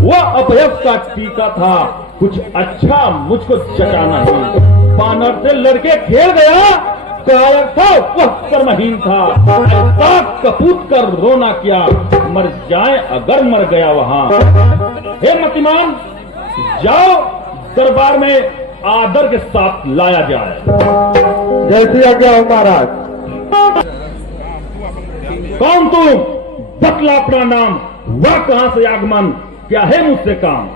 वह अभयस का टीका था, कुछ अच्छा मुझको जचा नहीं। बानर से लड़के खेल गया, कायर था वह कर्महीन था। ऐसा कपूत कर रोना क्या, मर जाए अगर मर गया वहां। हे मतिमान, जाओ दरबार में आदर के साथ लाया जाए। जैसी आज्ञा हो महाराज। कौन तुम? बतला अपना नाम, वह कहां से आगमन, क्या है मुझसे काम?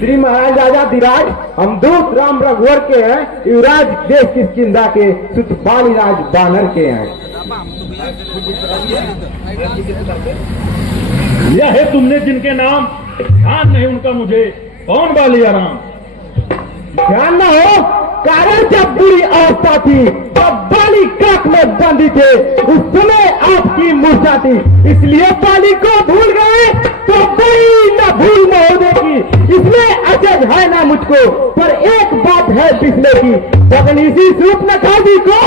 श्री महाराज राजा धीराज, हम दूत राम रघुवर के हैं, युवराज देश किष्किंधा के, सुत बालीराज बानर के हैं। यह है तुमने जिनके नाम, ध्यान नहीं उनका मुझे, कौन बालिया राम? ध्यान न हो, कारण जब बुरी अवस्था थी, जब बाली काक में बंदी थे, उस समय आपकी मूर्छा थी, इसलिए बाली को भूल गए, तो कोई न भूल महोदय की। इसमें अजब है ना मुझको, पर एक बात है पिछले की, बदनीसी सूप नखादी को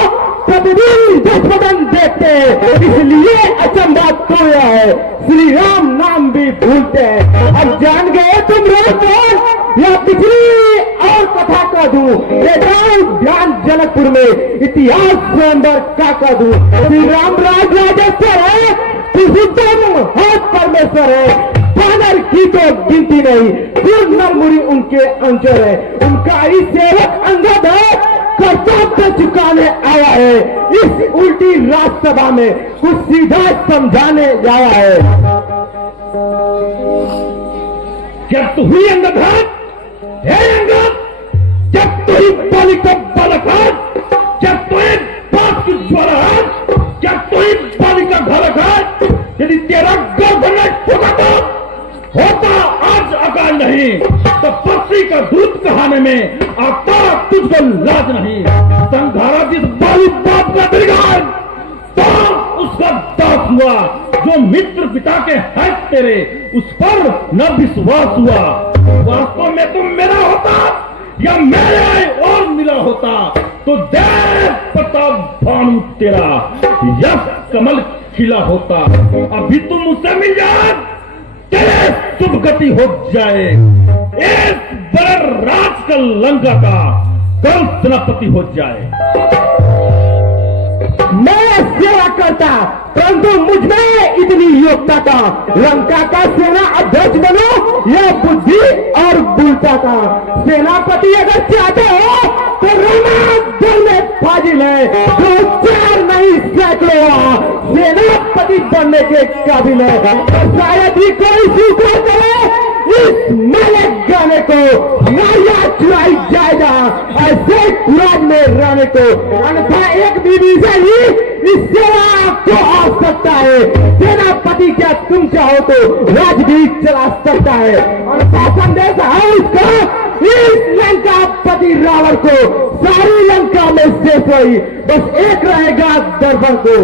प्रतिदिन जसवदन देखते हैं, इसलिए अचंभा खोया है, श्री राम नाम भी भूलते हैं। अब जान गए तुम राम कौन, या पिछली और कथा का दूं, ले जाओ ध्यान जनकपुर में, इतिहास स्वयंवर का दूं। श्री राम राज राजेश्वर है, पुरुषोत्तम है परमेश्वर है, बानर की तो गिनती नहीं, फिर नरमुरी उनके अंचर है, उनका ही सेवक अंगद है, कर्तव्य चुकाने आया है, इस उल्टी राजसभा में कुछ सीधा समझाने आया है। जब तू हुई अंगघात, हे अंगद, जब तू ही बालिका बालकात, जब तू ही बाप की ज्वालाहात, जब तू ही बालिका घालघात, यदि तेरा गर्भ होता आज अकाल नहीं, तो पक्षी का दूध कहाने में आता तुझको लाज नहीं। संघारा जिस बाली बाप का दीर्घान, तो उसका दास हुआ, जो मित्र पिता के है तेरे, उस पर न विश्वास हुआ। वास्तव में तुम मेरा होता या मेरे और मिला होता, तो देव प्रताप भानु तेरा यश कमल खिला होता। अभी तुम मुझसे मिल जाए, तेरे शुभ गति हो जाए, एक बड़े राज का लंका का कल सेनापति हो जाए। मैं सेवा करता, परंतु मुझमें इतनी योग्यता का, लंका का सेना अध्यक्ष बनो, यह बुद्धि और बुलता का। सेनापति अगर चाहते हो तो रामायण में फाजिल है, जो चार नहीं सैकड़ों सेनापति बनने के काबिल है। शायद ही कोई स्वीकार करे इस मेले गाने को, नारिया चुराई जाएगा ऐसे राज में रहने को, अन्यथा एक बीबी से ही इस सेवा को आ सकता है। सेनापति क्या तुम चाहो तो राज भी चला सकता है, और संदेश है इसका, इस लंका पति रावण को सारी लंका में शेष हुई, बस एक रहेगा दरबार को।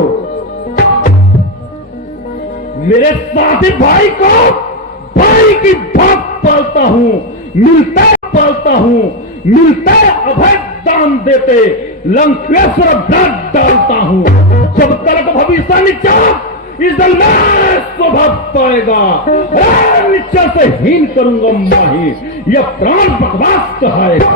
मेरे साथी भाई को भाई की भाग पालता हूँ, मिलता पालता हूँ, मिलता अभय दान देते, लंकेश्वर दान डालता हूँ। जब तक भविष्य निश्चय इस दल में शोभा पाएगा, निश्चय से हीन करूंगा माही, यह प्राण बकवास कहाएगा।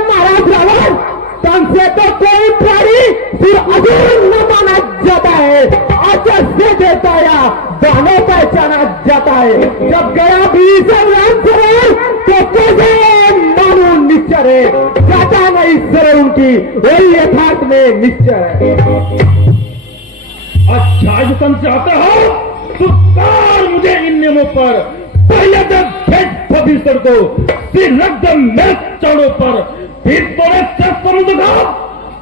महाराज रावण, तन से तो कोई प्राणी फिर अजूर न माना जाता है, अजर से देता या दानों पहचाना जाता है। जब गया भीषण राम सरोवर तो कैसे मानो निश्चर है, जाता नहीं सर उनकी, वही यथार्थ में निश्चय है। अच्छा जो तुम चाहते हो तो कार मुझे इन नियमों पर, पहले भेज भविष्य को, फिर रख दे मेरे चरणों पर, फिर तोड़े समुद्र का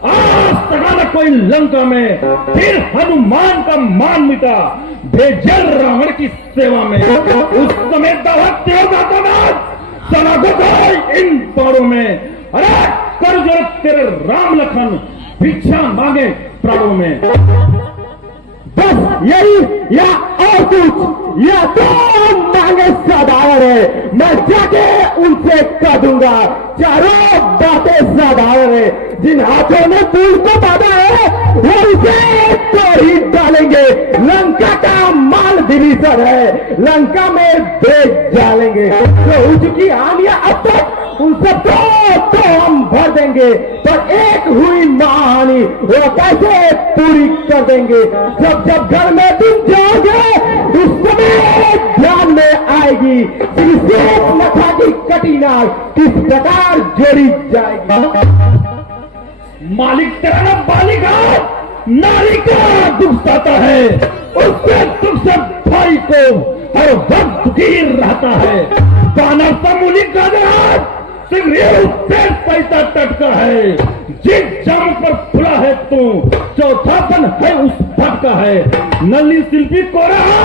आज तक कोई लंका में, फिर हनुमान का मान मिटा, भेजे रावण की सेवा में, उस समय दावत चला इन पौड़ों में, अरे कर जरूरत तेरे राम लखन, भिक्षा मांगे प्राणों में। बस यही या और कुछ, या तो मांगे साधारण है, मैं जाके उनसे कह दूंगा, चारों बातें साधारण है, जिन हाथों ने पुल को बांधा है वो उसे तोड़ ही डालेंगे। लंका का माल डिवीजन है, लंका में बेच डालेंगे। तो हो चुकी हानियां अब तक उन सबको तो हम भर देंगे, पर एक हुई महाहानि वो कैसे पूरी कर देंगे। जब जब घर में तुम जाओगे उस समय ध्यान में आएगी सिर्फ मथा की कटीना किस प्रकार जोड़ी जाएगी। मालिक तेरा ना बालिका नारी का दुख सहता है, उसके दुख से भाई को हर वक्त दुखी रहता है। बानर समूली का दराज पैसा टटका है, जिस जाम पर खुला है तू चौथापन है उस भटका है। नली शिल्पी को रहा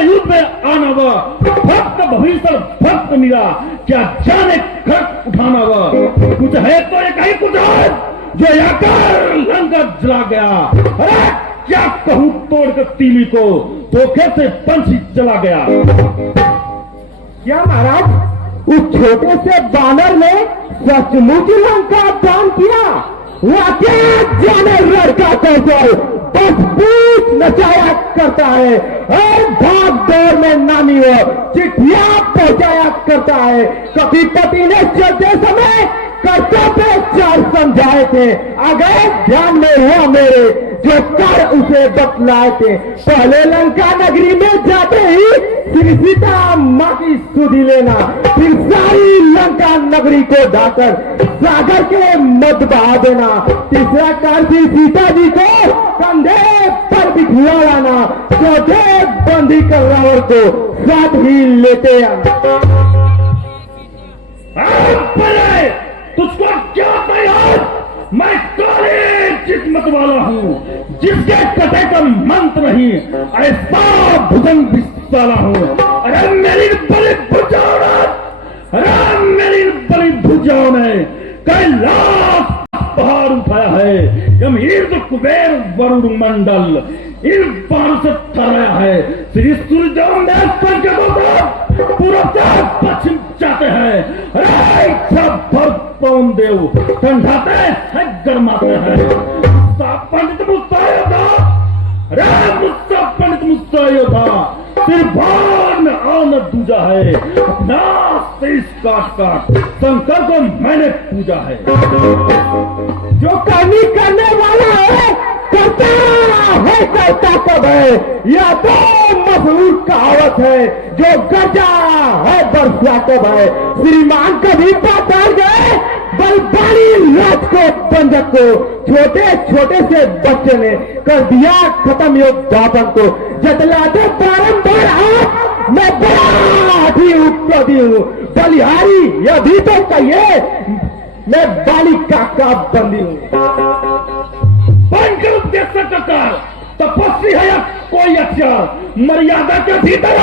युद्ध में आना हुआ भक्त भविष्य भक्त मिला, क्या जाने खर्च उठाना हुआ। कुछ है तो एक ही कुछ है जो आकर लंका जला गया। अरे क्या कहूं तोड़कर तीली को धोखे से पंछी चला गया। क्या महाराज उस छोटे से बानर ने सचमुच लंका दान किया? वाकई जाने लड़का कौशल बस पूछ नचाया करता है और भाग दौड़ में नामी हो चिट्ठियां पहुंचाया करता है। कभी पति ने चलते समय कर्तव्य चार समझाए थे, अगर ध्यान में हुआ मेरे जो कर उसे बतलाए थे। पहले लंका नगरी में जाते ही श्री सीता माँ की सुधि लेना, फिर सारी लंका नगरी को ढाकर सागर के मध्य बहा देना। तीसरा कार्य सीता जी को कंधे पर बिठा लाना, चौथे बंदी कर रावण को साथ ही लेते आना। तुझको क्या तैयार? मैं काले किस्मत वाला हूँ जिसके कटे का मंत्र नहीं, ऐसा भुजंग विशाला हूँ। अरे मेरी बड़ी भुजाओं, अरे मेरी बड़ी भुजाओं ने कैलाश पहाड़ उठाया है। गंभीर तो कुबेर वरुण मंडल इन बाणों से ठहराया है। श्री सूर्य पूर्व से पश्चिम जाते हैं। अरे भर पवन देव ठंडाते हैं गर्माते हैं। पंडित मुस्तायोधा, अरे मुस्ता पंडित मुस्तायोधा सिर भार में आन दूजा है। अपना शीश काट काट शंकर को मैंने पूजा है। जो करनी करने वाला है करता है, करता कब है यह तो मशहूर कहावत है। जो गजा है बरसा कब है, श्रीमान कभी पाताल गए बलबानी रात को बंधक को। छोटे छोटे से बच्चे ने कर दिया खत्म योग दापन को। जतलाते बारंबार आप मैं बड़ा उपलब्धि हूँ बलिहारी, यह भी तो कहिए मैं बालिका का बंदी हूँ। तपस्वी है या कोई हथियार, मर्यादा के भीतर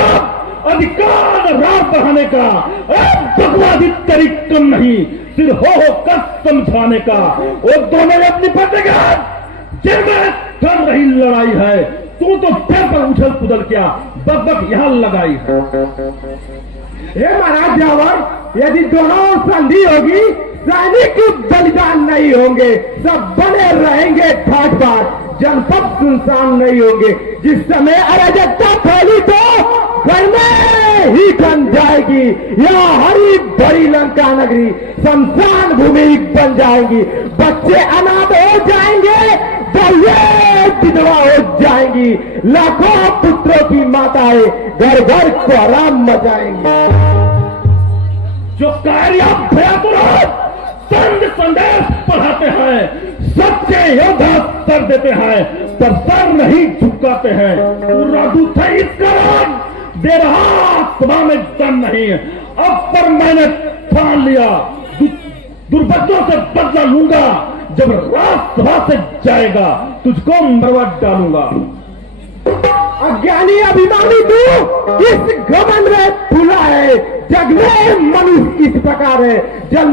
अधिकार राह बढ़ाने का भगवादी तरीका नहीं, सिर हो कर समझाने का। वो दोनों ने अपनी फतेहत जिनमें चल रही लड़ाई है, तू तो पैर पर उछल पुदल क्या बक यहां लगाई है। हे महाराज जावर, यदि दोनों संधि होगी सैनिक बलिदान नहीं होंगे, सब बने रहेंगे ठाट बाट, जनपद सुनसान नहीं होंगे। जिस समय अराजकता फैली तो घर में ही बन जाएगी, यह हरी भरी लंका नगरी शमशान भूमि बन जाएगी। बच्चे अनाथ हो जाएंगे, बहुएं विधवा हो जाएंगी, लाखों पुत्रों की माताएं घर घर को आराम मचाएंगी। जो कार्य संदेश पढ़ाते हैं, सच्चे योद्धा सर देते हैं पर सर नहीं झुकाते हैं। राजदूत है इसका नाम दे रहा सभा में दम नहीं। अब पर मैंने ठान लिया दुर्बत्तों से बदला लूंगा। जब राजसभा से जाएगा तुझको मरवा डालूंगा। अज्ञानी अभिमानी तू इस घमंड में फूला है, जग में मनुष्य इस प्रकार है। जल